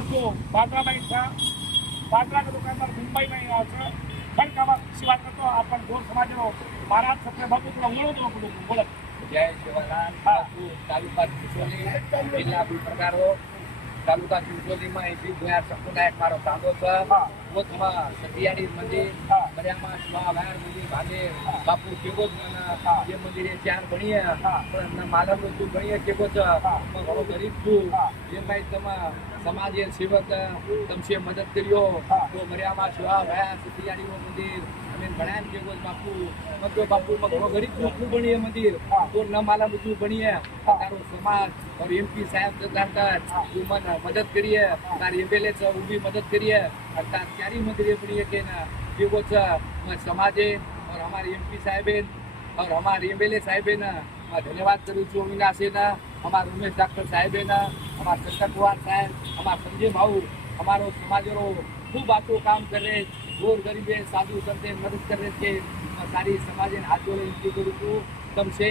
तो बांद्रा में था, बांद्रा का दुकानदार मुंबई में खंड कामा शिवाय करतो आपण गोर समाज महाराज सत्र बाबू तुला ओळखतो बोलत जय शिवलाल तालुका चिंचोली जिल्हा प्रकारो तालुका चिंचोली में एसी भूया संपूर्ण मारो साधो छ मोथमा सतियाड़ी मंदिर बरियामा शिवाभार मंदिर भागे बापू केगो ये मंदिर चार बनी है पण मालम तू बनी है केगो छ मैं घणो गरीब छू ये भाई तमा समाज सेवक तमसे मदद करियो तो बरियामा शिवाभार सतियाड़ी मंदिर हमें घणा केगो बापू मतो बापू मैं घणो गरीब छू बनी है मंदिर तो न मालम तू बनी है तारो समाज और एमपी साहब जगांतर तू मन मदद करिए तार एमएलए छ उभी मदद करिए और तार क्यारी मंदिर बनी है के ना केगो छ मैं समाजे और हमारे एमपी साहब और हमारे एमएलए साहब ना मैं धन्यवाद करूँ छू अविनाशी ना हमारे उमेश डॉक्टर साहब ना हमारे शंकर कुमार साहब हमारे संजय भाऊ हमारो समाजरो खूब आतो काम कर रहे गोर गरीबे साधु संते मदद कर रहे थे सारी समाज हाथ जोड़े विनती करूँ छू तम से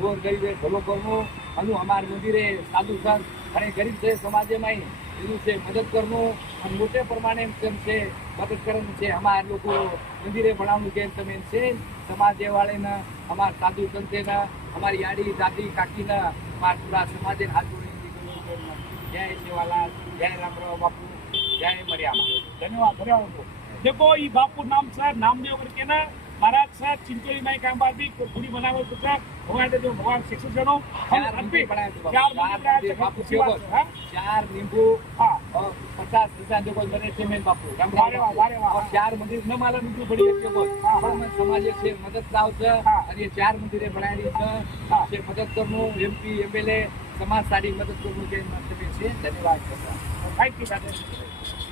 गोर गरीबे भलो करो अनु हमारे मंदिरे साधु संत घणे गरीब से समाज में एनु से मदद करनो और मोटे प्रमाणे तम से मदद करन से हमारे लोग मंदिरे बनावनु के तमे से समाज वाले ना हमारे साधु संते ना हमारी याडी दादी काकी ना हमारे पूरा समाज हाथ जोड़े विनती करूँ जय शिवालाल जय रामराव बापू जय मरियामा धन्यवाद देखो ये बापू नाम सर नामदेव करके ना महाराज सर चिंचोली में काम बात भी पूरी बनावे कुछ हमारे जो भगवान शिक्षक जनो बापू चार नींबू और 50 किसान जो बने थे मेन बापू और 4 मंदिर न माला नींबू बड़ी है को समाज से मदद लाव और ये 4 मंदिरे बनाई से मदद करनो एमपी एमएलए समाज सारी मदद करनो के मतलब से धन्यवाद करता थैंक यू